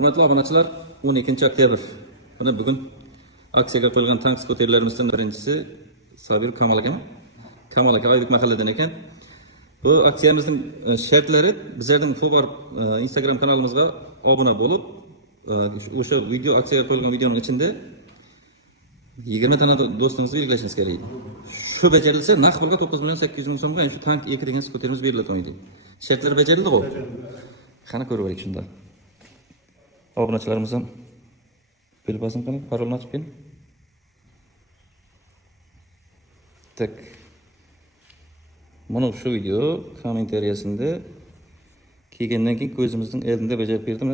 Hurmatli obunachilar, 12 oktyabr kuni bugun aksiyaga qo'yilgan tank skuterlarimizdan birinchisi Sabir Kamol aka. Kamol aka Oybek mahalladan ekan. Bu aksiyamizning shartlari bizlarning Fobar Instagram kanalimizga obuna bo'lib, o'sha video aksiyaga qo'yilgan videoning ichida 20 tane do'stingizni belgilashingiz kerak. Shu bajarilsa, naqd pulga 9.800.000 so'mga shu tank 2 degan skuterimiz beriladi. Shartlar bajarildi-ku. Qani ko'raylik shunda. Obunachilarimiz ham bilbasin qani parolni ochib keling. Tak. Mana shu video kommentariyasida kelgandan keyin ko'zimizning oldida bajarib berdim.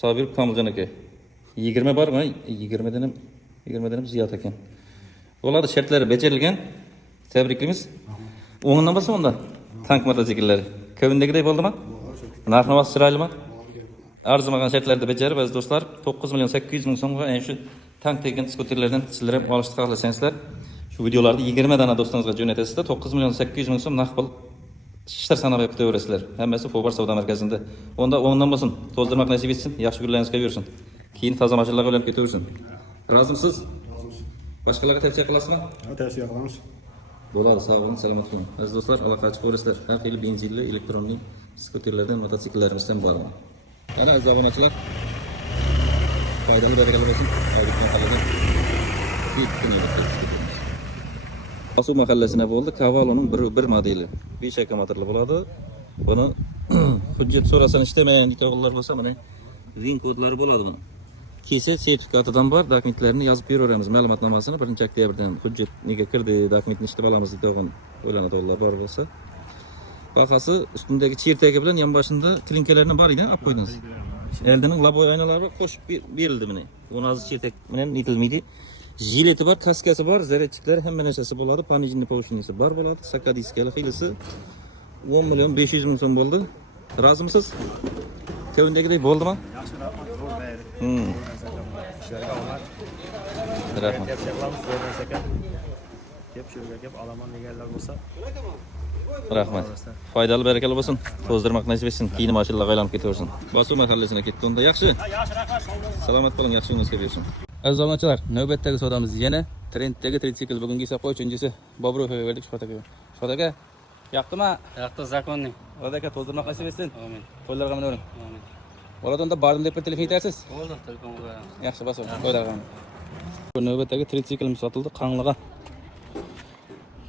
Sabir Kamoljon aka. 20 bormi? 20 dan ziyod ekan. Bo'ladi, shartlari bajarilgan. Tabriklaymiz. O'ngdan bo'lsa unda tank mototsikllari. Kavindagidek bo'ldimi? Narxi chiroylimi? Arzimagan shartlarda bajarib, aziz do'stlar, 9.800.000 so'mga shu tank degan skuterlardan sizlar ham olishni xohlasangizlar, shu videolarni 20 dana do'stingizga jo'natasizlar, 9.800.000 so'm naqd pul ishlar sanab kutaverasizlar. Hammasi Fobar savdo markazida. Onda o'ngdan bo'lsin, to'ldirmoq nasib etsin, yaxshi kunlaringiz kelaversin. Keyin toza mashinalar bilan ketaversin. Rozimsiz? Boshqalarga tavsiya qilasizmi? Tavsiya qilamiz. Bo'ladi, sog' bo'ling, salomat bo'ling. Aziz do'stlar, aloqa ochib ko'rasizlar. Har xil benzinli, elektronli skuterlardan, mototsikllardan bormi? Ana aziz obunachilar, foydali berekali bo'lsin. Oybek mahalladan Osu mahallasına bo'ldi. Cavallo'ning bir modeli. 5 aka motorli bo'ladi. Buni hujjat so'rasan ishlamagan Cavallo'lar bo'lsa, mana VIN kodlari bo'ladi buni. Kelsa sertifikatidan bor, dokumentlarini yozib beraveramiz. Ma'lumotnomasini 1-oktyabrdan hujjat nega kirdi, dokumentni ishlab olamiz degan o'ylanadiganlar bor bo'lsa. Bahası üstündeki çirteki bilen yan başında klinkelerine var idi, ap koydunuz. Eldi'nin labo aynaları koşup verildi beni. Onun azı çirtek bilen itilmiydi. Jileti var, kaskası var, zeretçikleri hemen esası boladı. Panicini pavuşinisi var boladı. Sakadiskeli hilisi 10.500.000 so'm oldu. Razı mısınız? Köyündeki de oldu mu? Rahmat. Rahmat. Faydalı berekeli bo'lsin. To'zdirmoq nasib etsin. Keyin mashinalar aylanib ketaversin. Bosu mahallasına ketdi unda. Yaxshi. Salomat bo'ling, yaxshi kuningizga bersin. Aziz obunachilar, navbatdagi savdomiz yana trenddagi tritsikl. Bugungi esa qo'ychunchisi Bobrovga berdik Shotaga. Shotaga, yoqdimi? Yoqdi, zakonniy. Xudoga to'zdirmoq nasib etsin. Amin. Qo'llarga minavering. Amin. Bo'ladi, unda bordim deb telefon aytasiz. Bo'ldi, telefon qo'yaman. Yaxshi, bosu. Qo'ylarga. Bu navbatdagi tritsiklimiz sotildi, qangliga.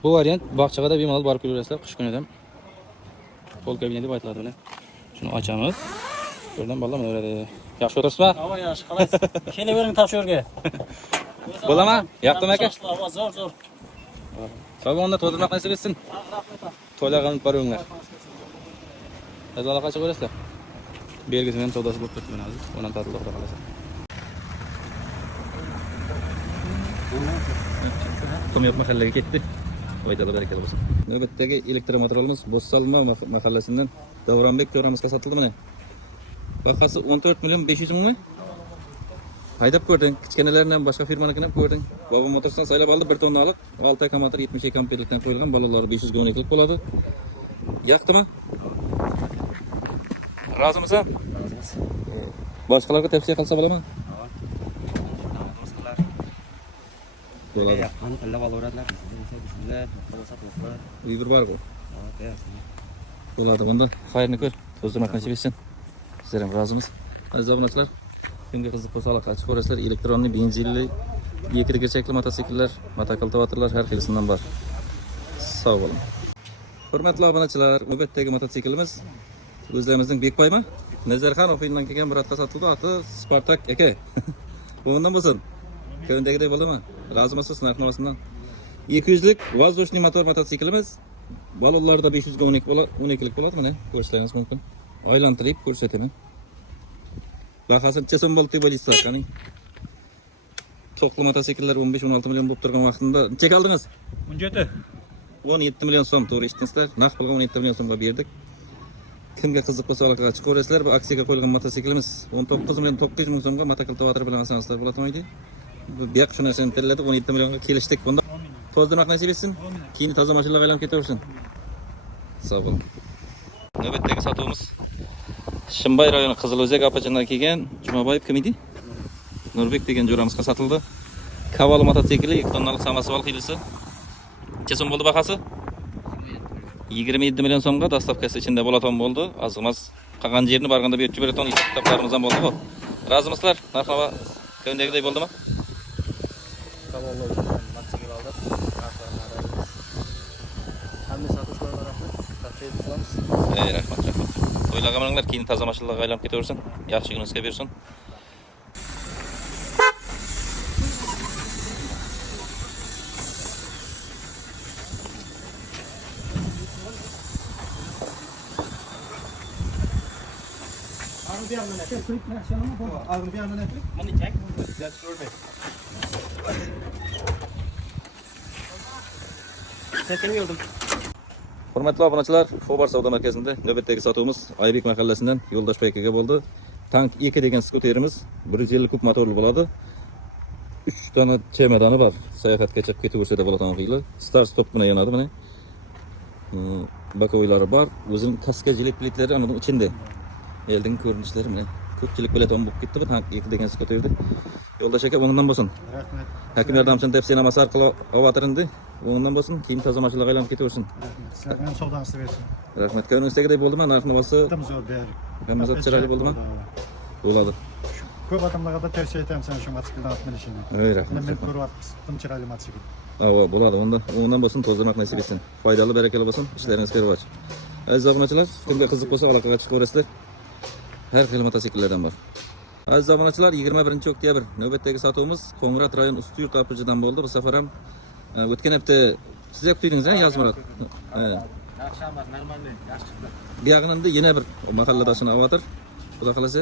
Bu variant bog'chada bemalol borib kelaverasizlar qish kunida. Qo'l kabina deb aytiladi buni. Shuni ochamiz. Buradan balla bo'laveradi. Yaxshi o'tiribsizmi? Havo yaxshi, qalaysiz? Kelavering topshirga. Bo'ladimi? Yoqdimi aka? Zo'r. Sog' bo'linglar, to'ldirmoq nasib etsin. To'ylarga boringlar. Azalaqa chiqib o'rasizlar. Belgisi bilan savdosi bo'lib turibdi mana hozir. Ondan tatliq qilasiz. Tomyoq mahallaga ketdi. Foydali berekeli bo'lsin. Navbatdagi elektromotorimiz Bo'ssalma mahallasidan Davronbek ko'ramizga sotildi mana. Bahası 14.500.000 mi? Haydab ko'rding, kichkinalarni ham boshqa firmanikidan ko'rding. Bobo Motorsdan saylab oldi, 1 tonnalik 6 aka motor 72 amperlikdan qo'yilgan, balollari 512 lik bo'ladi. Yoqdimi? Rozimisan? Rozimiz. Boshqalarga tavsiya qilsa bo'ladimi? Do'stlar. Bo'ladi. Yaqin tilla valoratlar. Shunday sotmoqlar. Uygur bor-ku. Bo'ladi, bundan xayrni ko'r. To'zdirmoq nasib etsin. Sizlar ham rozimiz. Aziz obunachilar, kimga qiziq bo'lsa aloqa ochib ko'rasizlar. Elektronli, benzinli, 2 tekerchakli mototsikllar, motokultivatorlar har xilisidan bor. Sog' bo'ling. Hurmatli obunachilar, navbatdagi mototsiklimiz o'zlarimizning Bekboymi? Nazarxonov filmdan kelgan bir otga sotildi, ati Spartak aka. Bundan bo'lsin. Köyündagidek bo'ldimi? Rozimisiz narxnomasidan? 200 lik воздушный motor mototsiklimiz. Balonlarda 512 bo'ladi, 12 lik bo'ladi, mana ko'rishlaringiz mumkin. Aylantirib ko'rsataman. Bahası necha bo'ldi deb o'ylaysiz, qani? To'qli mototsikllar 15-16 million bo'lib turgan vaqtida necha oldingiz? 17 million so'm, to'g'ri eshitdingizlar. Naqd pulga 17 million so'mga berdik. Kimga qiziq bo'lsa aloqaga chiqib ko'rasizlar. Bu aksiyaga qo'yilgan mototsiklimiz 19.900.000 so'mga motokultivator bilan olsangizlar bo'ladi. Bu yoq shu narsani tilladi, 17 millionga kelishdik. Bunda to'zdirmoq nasib etsin. Keyin toza mashinalar aylanib ketaversin. Sog' bo'ling. Navbatdagi sotuvimiz Shimbay rayoni Qizilozak apachandan kelgan Jumaboyev kim edi? Nurbek degan jo'ramizga sotildi. Kavalo mototsikli 2 tonnalik samasval xilisi. Necha so'm bo'ldi bahasi? 27 million so'mga dastavkasi ichida bo'laton bo'ldi. Azg'mas qolgan yerini borganda berib beraton kitoblarimiz ham bo'ldi bu. Razimizlar, narxava ko'ndagidek bo'ldimi? Kavalo mototsikl aldık. Hamma satışlarga rahmat. Taqdim qilamiz. Rahmat. To'ylagamanlar keyin toza mashinalarga aylanib ketaversin. Yaxshi kuningizga bersin. Hurmatli obunachilar, Xobar savdo markazida navbatdagi sotuvimiz Aybek mahallasidan Yo'ldosh akaga bo'ldi. Tank 2 degan skuterimiz 150 kub motorli bo'ladi. 3 dona chemadoni bor. Sayohatga chiqib ketaversa da bo'ladi aniqli. Start stop bilan yonadi mana. Bakovoylari bor. O'zining kaskajilik plitlari ana bunun ichida. Elding ko'rinishlari mana. Ko'pchilik bileton bo'lib ketdi bu tank 2 degan skuterda. Yo'ldosh aka o'ngdan bo'lsin. Rahmat. Hakim yordamchini deb senamasi orqali avatarindi. O'ngdan bo'lsin, keyin toza mashinalarga aylanib ketaversin. Sizlarga ham savdangizni bersin. Rahmat. Ko'ngildagidek bo'ldimi? Narx-navosi Tam zo'r ber. hammasi chiroyli bo'ldimi? Bo'ladi. Ko'p odamlarga da tavsiya etaman sen shu mototsiklni olib minishini. Rahmat. Men ko'ryapmiz. Tam chiroyli mototsikl. Ava bo'ladi. O'ngdan bo'lsin, tozalamoq nasib etsin. Foydali, barakali bo'lsin. Ishlaringiz xayr bo'lsin. Aziz obunachilar, kimga qiziq bo'lsa aloqaga chiqaverasizlar. Har xil mototsikllardan bor. Aziz obunachilar, 21 oktyabr navbatdagi sotuvimiz Qo'ng'irot rayon Ustiyurt apurjidan bo'ldi. Bu safar ham o'tgan hafta siz ham kutdingiz, Yazmurat. Yaxshi emas, normalniy, yaxshi chiqdi. Bu yog'inda yana bir mahalladashini avatar. Xudo xolasa,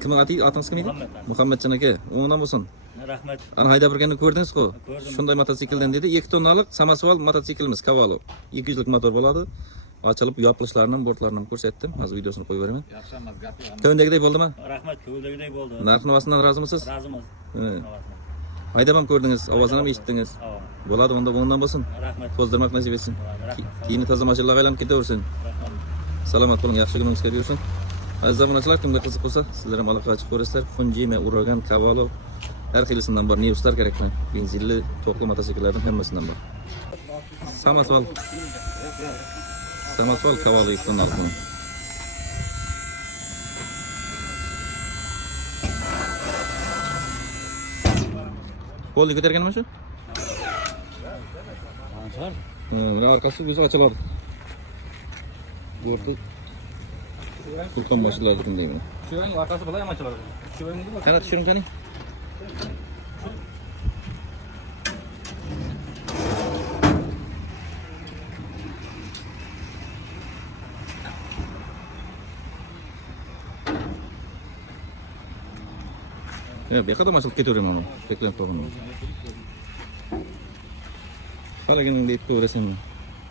kim atingiz kim edi? Muhammadjon aka. O'ngdan bo'lsin. Rahmat. Ana haydab yurganini ko'rdingiz-ku? Ko'rdim. Shunday mototsikldan dedi. 2 tonnalik samasval mototsiklimiz Kavalo. 200 lik motor bo'ladi. Ochilib yopilishlarini, bortlarini ko'rsatdim. Hozir videosini qo'yib beraman. Yaxshi emas, gaplar. Ko'ndagidek bo'ldimi? Rahmat, ko'ldagidek bo'ldi. Narx-navosidan rozimisiz? Razimiz. Haydab ham ko'rdingiz, ovozini ham eshitdingiz. Bo'ladi, unda bundan bo'lsin. Rahmat. To'zdirmoq nasib etsin. Rahmat. Keyin toza mashinalarga aylanib ketaversin. Rahmat. Salomat bo'ling, yaxshi kuningizga bersin. Aziz obunachilar, kimga qiziq bo'lsa, sizlar ham aloqaga chiqib ko'rasizlar. Funjima, Uragan, Kavalo har xilisidan bor. Newstar kerakmi? Benzinli, to'qli mototsikllardan hammasidan bor. Samasval Kavalo ikon aldım. Qo'lni ko'targanmi shu? Anchar. Arkasi o'zi ochiladi. Bo'rti. Qulqon boshlaydi deyman. Shuning orqasi bilan ham ochiladi. Qana tushiring qani? Ya, bir kadar açılıp getiriyorum onu. Beklen tohumu. Hala gene deyip ko'rasan.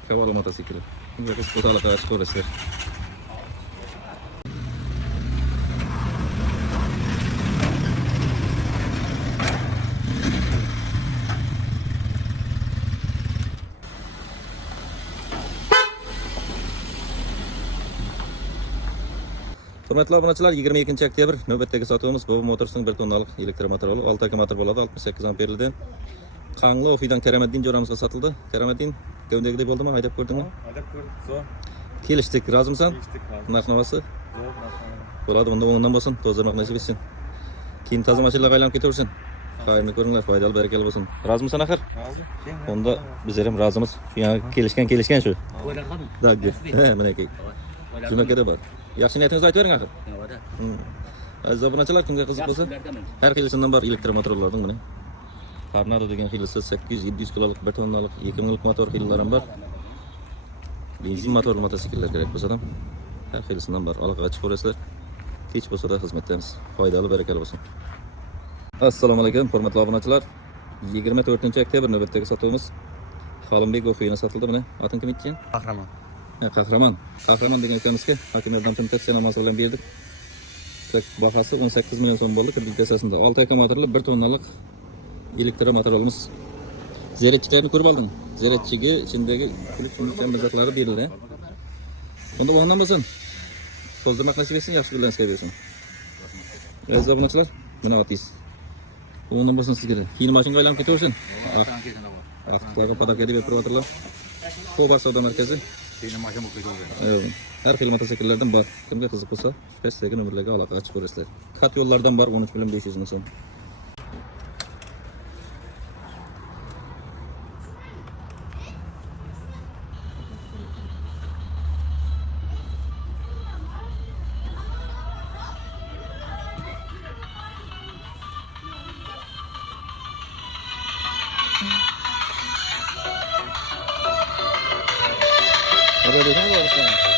Kavalo motosikli. Bunga qo'shaloq qilib ko'rasizlar. Hurmatli obunachilar, 22 oktyabr navbatdagi sotuvimiz bu motorsining 1 tonnalik elektromotorli 6 aka motor bo'ladi, 68 amperlidan. Qangli Ofidan Karameddin jo'ramizga sotildi. Karameddin, ko'ndagidek bo'ldimi? Haydab ko'rdingmi? Haydab ko'rdim, zo'r. Kelishdik, rozimisan? Kelishdik, hozir. Narx-navosi Zo'r, narx-navosi. bo'ladi, unda o'ngdan bo'lsin, tozalamoq nasib etsin. Keyin toza mashinalarga aylanib ketaversin. Xayrni ko'ringlar, foydali, barakali bo'lsin. Rozimisan axir? Hozir. Onda bizlar ham rozimiz. Shu yana kelishgan shu. O'ylanqami? Dagdi. Mana aka. Shunaqada bor. Yaxshi niyatingizni aytib bering axir. Navada. Aziz obunachilar, kimga qiziq bo'lsa, har xilisidan bor elektromotorlardan mana. Tornado degan xilisi 800-700 kilolik 1 tonnalik 2000 lik motor xillari ham bor. Benzin motor mototsikllar kerak bo'lsa ham har xilisidan bor. Aloqaga chiqaverasizlar. Kech bo'lsa da xizmatdamiz. Foydali, barakali bo'lsin. Assalomu alaykum, hurmatli obunachilar. 24 oktyabr navbatdagi sotuvimiz Xolimbek O'xuyina sotildi mana. Oting kim ekan? Qahramon. Qahramon. Qahramon degan akamizga hakim yordamchini tavsiyanoma bilan berdik. Bahasi 18 million so'm bo'ldi. Kredit asosida 6 aka motorli 1 tonnalik elektromotorimiz. Zeretchilarni ko'rib oldim. Zeretchiga ichindagi kulik funksiya bizaklari berildi. Bunda o'ngdan bo'lsin. Tozdurmak nasip etsin, yaxshi bilan bersin. Aziz obunachilar, mana otingiz. O'g'lim bo'lsin sizga. Keyin mashinaga aylanib ketaversin. Aqtlarga podarka deb berib turibdilar. Ko'ba savdo markazi. Evet. Her xil mototsikllardan bor. Kimga qiziq bo'lsa, Facebook'dagi nomerlarga aloqa qilib ko'rasizlar. Kat yo'llardan bor 13.500 ming so'm. Apa dia? Apa dia?